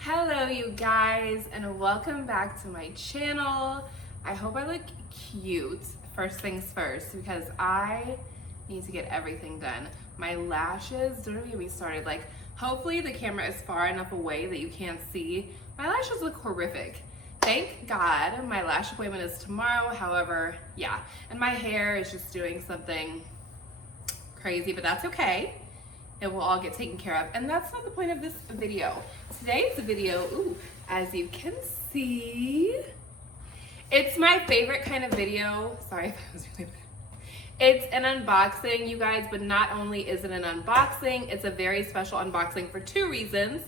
Hello you guys, and welcome back to my channel. I hope I look cute. First things first, because I need to get everything done. My lashes, don't even get me started. Like, hopefully the camera is far enough away that you can't see. My lashes look horrific. Thank God my lash appointment is tomorrow. However, yeah, and my hair is just doing something crazy, but that's okay. It will all get taken care of, and that's not the point of this video. Today's video, ooh, as you can see, it's my favorite kind of video. Sorry if I was really bad. It's an unboxing, you guys, but not only is it an unboxing, it's a very special unboxing for two reasons.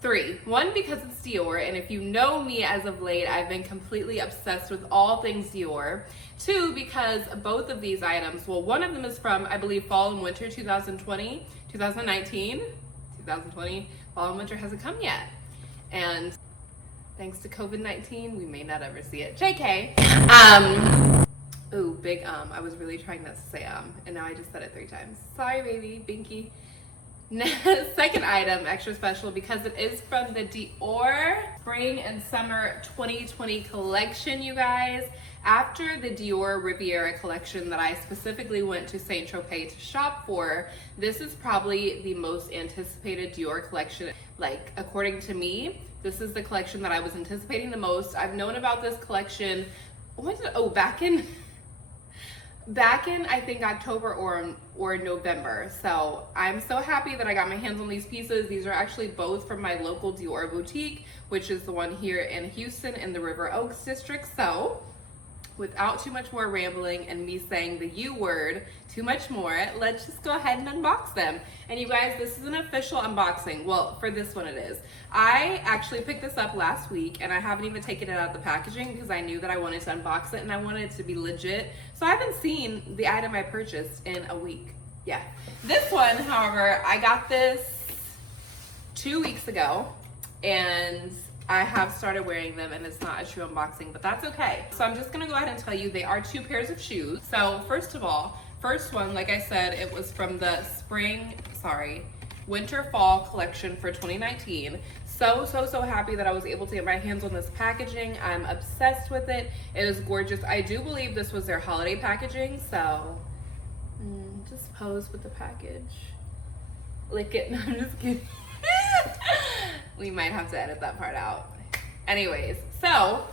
Three. One, because it's Dior, and if you know me as of late, I've been completely obsessed with all things Dior. Two, because both of these items, well, one of them is from, I believe, fall and winter 2020, 2019, 2020. Fall and winter hasn't come yet. And thanks to COVID-19, we may not ever see it. JK. Ooh, big I was really trying not to say and now I just said it 3 times. Sorry, baby, binky. Second item, extra special because it is from the Dior Spring and Summer 2020 collection, you guys. After the Dior Riviera collection that I specifically went to St. Tropez to shop for, this is probably the most anticipated Dior collection. Like, according to me, this is the collection that I was anticipating the most. I've known about this collection, back in I think October or November. So I'm so happy that I got my hands on these pieces. These are actually both from my local Dior boutique, which is the one here in Houston in the River Oaks district. So without too much more rambling and me saying the U word too much more, let's just go ahead and unbox them. And you guys, this is an official unboxing. Well, for this one it is. I actually picked this up last week and I haven't even taken it out of the packaging because I knew that I wanted to unbox it and I wanted it to be legit. So I haven't seen the item I purchased in a week. Yeah. This one, however, I got this 2 weeks ago and I have started wearing them and it's not a true unboxing, but that's okay. So I'm just gonna go ahead and tell you they are 2 pairs of shoes. So first of all, first one, like I said, it was from the winter fall collection for 2019. So happy that I was able to get my hands on this packaging. I'm obsessed with it. It is gorgeous. I do believe this was their holiday packaging, so just pose with the package. Lick it. No, I'm just kidding. We might have to edit that part out. Anyways, so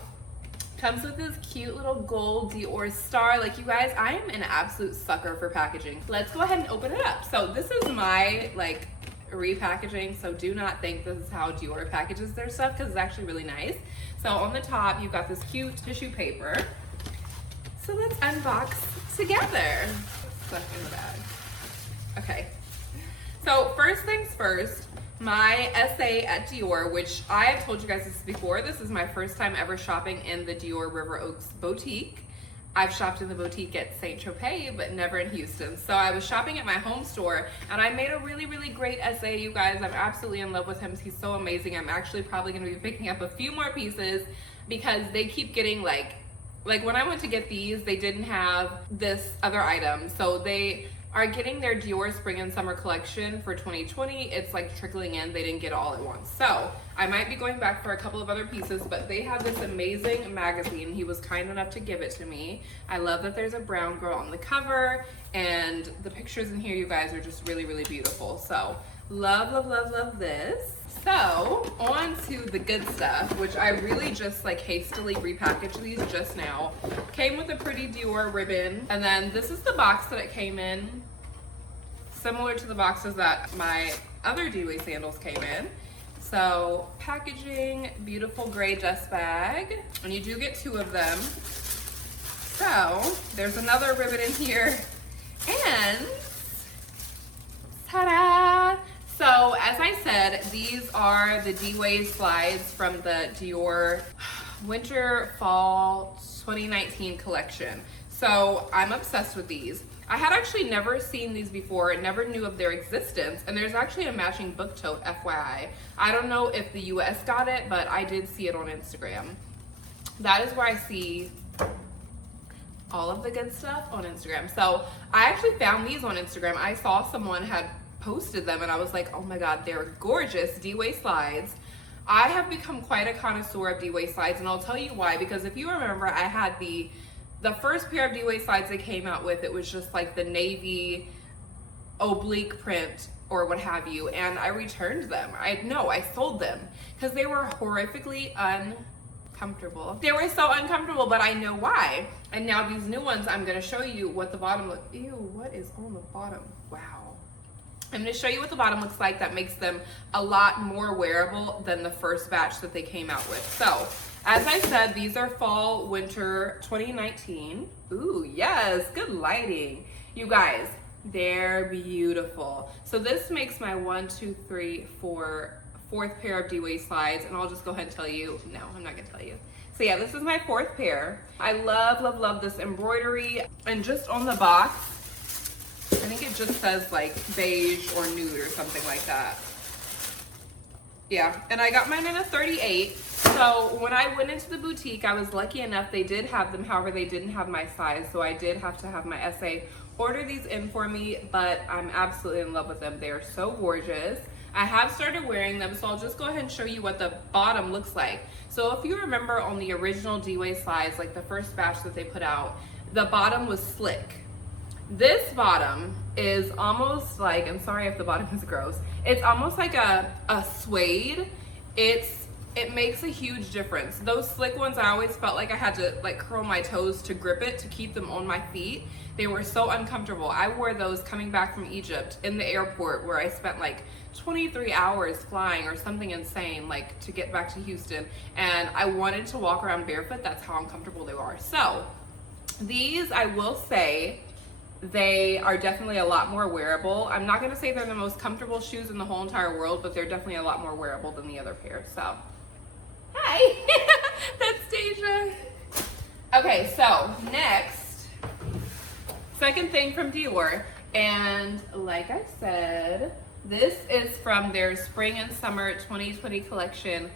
comes with this cute little gold Dior star. Like, you guys, I am an absolute sucker for packaging. Let's go ahead and open it up. So this is my like repackaging, so do not think this is how Dior packages their stuff because it's actually really nice. So on the top you've got this cute tissue paper. So let's unbox together. Stuck in the bag. Okay, so first things first, my essay at Dior, which I have told you guys this before, this is my first time ever shopping in the Dior River Oaks boutique. I've shopped in the boutique at St. Tropez, but never in Houston. So I was shopping at my home store and I made a really, really great essay, you guys. I'm absolutely in love with him. He's so amazing. I'm actually probably gonna be picking up a few more pieces because they keep getting like when I went to get these, they didn't have this other item. So they are getting their Dior Spring and Summer collection for 2020. It's like trickling in. They didn't get it all at once. So I might be going back for a couple of other pieces, but they have this amazing magazine. He was kind enough to give it to me. I love that there's a brown girl on the cover and the pictures in here, you guys, are just really, really beautiful. So love this. So on to the good stuff, which I really just like hastily repackaged these just now. Came with a pretty Dior ribbon, and then this is the box that it came in, similar to the boxes that my other Dior sandals came in. So packaging, beautiful gray dust bag, and you do get 2 of them. So there's another ribbon in here, and ta-da! So as I said, these are the D-Way slides from the Dior Winter Fall 2019 collection. So I'm obsessed with these. I had actually never seen these before and never knew of their existence. And there's actually a matching book tote, FYI. I don't know if the US got it, but I did see it on Instagram. That is where I see all of the good stuff on Instagram. So I actually found these on Instagram. I saw someone had posted them and I was like, oh my God, they're gorgeous D-waist slides. I have become quite a connoisseur of D-waist slides, and I'll tell you why, because if you remember, I had the first pair of D-waist slides they came out with, it was just like the navy oblique print or what have you, and I returned them. I sold them because they were horrifically uncomfortable. They were so uncomfortable, but I know why. And now these new ones, I'm gonna show you what the bottom looks. Ew, what is on the bottom? Wow. I'm going to show you what the bottom looks like that makes them a lot more wearable than the first batch that they came out with. So, as I said, these are fall winter 2019. Ooh, yes, good lighting. You guys, they're beautiful. So this makes my 1, 2, 3, 4, fourth pair of D-waist slides, and I'll just go ahead and tell you. No, I'm not going to tell you. So yeah, this is my fourth pair. I love, love, love this embroidery, and just on the box, I think it just says like beige or nude or something like that. Yeah, and I got mine in a 38. So when I went into the boutique, I was lucky enough they did have them. However, they didn't have my size, so I did have to have my SA order these in for me, but I'm absolutely in love with them. They are so gorgeous. I have started wearing them, so I'll just go ahead and show you what the bottom looks like. So if you remember on the original D-waist slides, like the first batch that they put out, the bottom was slick. This bottom is almost like, I'm sorry if the bottom is gross, it's almost like a suede. It makes a huge difference. Those slick ones, I always felt like I had to like curl my toes to grip it to keep them on my feet. They were so uncomfortable. I wore those coming back from Egypt in the airport where I spent like 23 hours flying or something insane, like to get back to Houston, and I wanted to walk around barefoot. That's how uncomfortable they are. So these, I will say, they are definitely a lot more wearable. I'm not gonna say they're the most comfortable shoes in the whole entire world, but they're definitely a lot more wearable than the other pair. So, hi, that's Deja. Okay, so next, second thing from Dior, and like I said, this is from their spring and summer 2020 collection.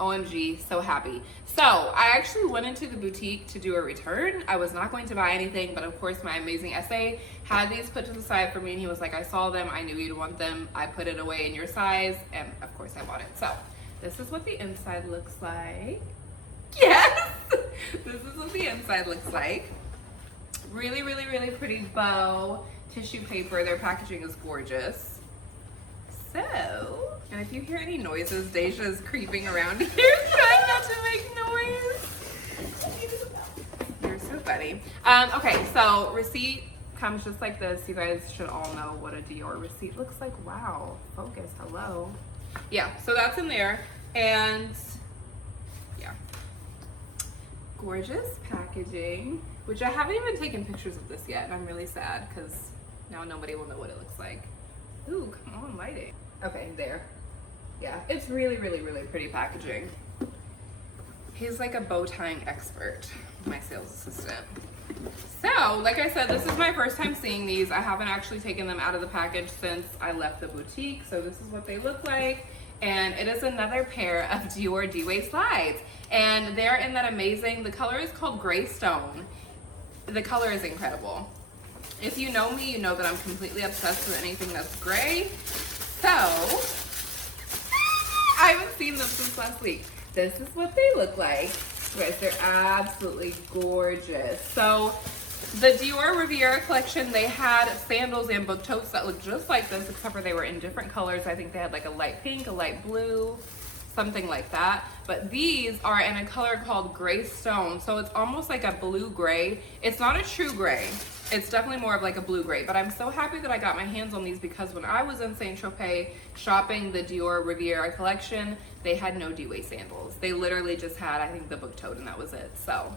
OMG, so happy. So I actually went into the boutique to do a return. I was not going to buy anything, but of course my amazing SA had these put to the side for me, and he was like, I saw them, I knew you'd want them, I put it away in your size, and of course I bought it. So this is what the inside looks like. Yes, this is what the inside looks like. Really, really, really pretty bow tissue paper. Their packaging is gorgeous. So, and if you hear any noises, Deja is creeping around here trying not to make noise. You're so funny. Okay, so receipt comes just like this. You guys should all know what a Dior receipt looks like. Wow, focus, hello. Yeah, so that's in there, and yeah. Gorgeous packaging, which I haven't even taken pictures of this yet, and I'm really sad because now nobody will know what it looks like. Ooh, come on, lighting. Okay, there. Yeah, it's really, really, really pretty packaging. He's like a bow tying expert, my sales assistant. So, like I said, this is my first time seeing these. I haven't actually taken them out of the package since I left the boutique. So this is what they look like. And it is another pair of Dior D-waist slides. And they're in that amazing, the color is called Gray Stone. The color is incredible. If you know me, you know that I'm completely obsessed with anything that's gray. So, I haven't seen them since last week. This is what they look like. You guys, they're absolutely gorgeous. So, the Dior Riviera collection, they had sandals and book totes that looked just like this, except for they were in different colors. I think they had like a light pink, a light blue, something like that. But these are in a color called Gray Stone. So it's almost like a blue gray. It's not a true gray. It's definitely more of like a blue gray, but I'm so happy that I got my hands on these because when I was in Saint Tropez shopping the Dior Riviera collection, they had no D-waist sandals. They literally just had, I think, the book tote, and that was it. So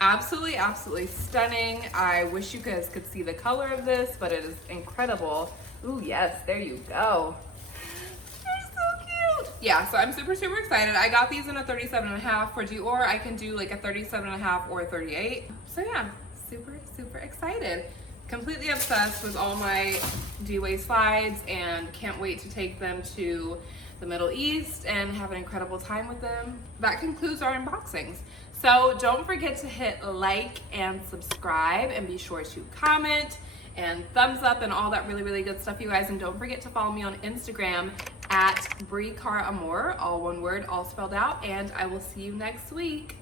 absolutely, absolutely stunning. I wish you guys could see the color of this, but it is incredible. Ooh, yes, there you go. They're so cute. Yeah, so I'm super, super excited. I got these in a 37.5. For Dior, I can do like a 37.5 or a 38. So yeah. Super, super excited. Completely obsessed with all my D-waist slides and can't wait to take them to the Middle East and have an incredible time with them. That concludes our unboxings. So don't forget to hit like and subscribe, and be sure to comment and thumbs up and all that really good stuff, you guys. And don't forget to follow me on Instagram at BrieCarAmour, all one word, all spelled out. And I will see you next week.